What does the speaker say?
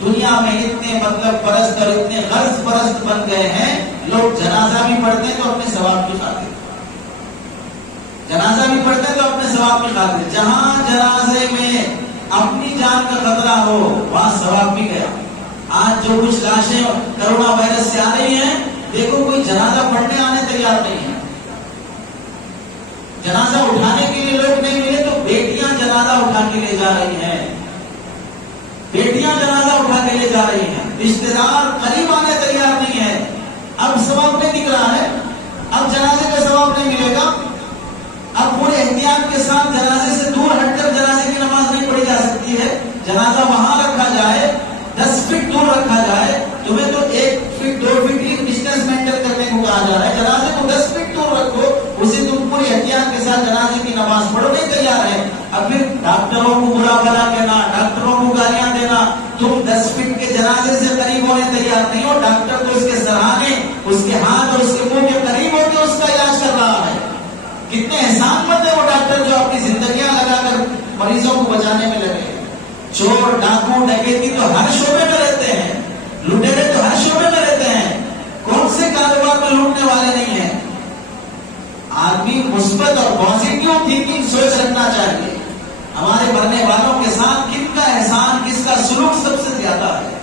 दुनिया में इतने मतलब परस्त और इतने गर्ज परस्त बन गए हैं, लोग जनाजा भी पढ़ते हैं तो अपने सवाब की खातिर, जनाजा भी पढ़ते हैं तो अपने सवाब की खातिर। जहां जनाजे में अपनी जान का खतरा हो वहां सवाब भी गया। आज जो कुछ लाशें कोरोना वायरस से आ रही हैं, देखो कोई जनाजा पढ़ने आने तैयार नहीं है। जनाजा उठाने के लिए लोग नहीं मिले तो बेटियां जनाजा उठा के ले जा रही हैं, बेटियां जनाजा उठा के ले जा रही हैं। रिश्तेदार करीब आने तैयार नहीं है। अब सवाब नहीं दिख रहा है, अब जनाजे का सवाब नहीं मिलेगा। अब पूरे एहतियात के साथ जनाजे से दूर हटकर जनाजे की नमाज नहीं पढ़ी जा सकती है। जनाजा वहां रखा जाए, 10 फीट दूर रखा जाए। तुम्हें तो 1 फीट 2 फीट की डिस्टेंस मेंटेन करने को कहा जा रहा है, जनाजे को 10 फीट दूर रखो, उसे तुम पूरी एहतियात के साथ जनाजे की नमाज पढ़ो, नहीं तैयार है। अब फिर डॉक्टरों को बुरा भला कहना, डॉक्टरों को गालियां देना, तुम 10 फीट के जनाजे से करीब होने तैयार नहीं हो। डॉक्टर तो उसके सराहने, उसके हाथ और उसके मुंह के करीब होकर उसका इलाज कर रहा है। कितने एहसानमंद है वो डॉक्टर जो अपनी जिंदगियां लगाकर मरीजों को बचाने में लगे। चोर, डाकू, डकैती तो हर शोबे में रहते हैं, लुटेरे तो हर शोबे में रहते हैं। कौन से कारोबार में लूटने वाले नहीं है? आदमी मुस्बत और पॉजिटिव थिंकिंग सोच रखना चाहिए। हमारे मरने वालों के साथ किसका एहसान, किसका सुलूक सबसे ज्यादा है।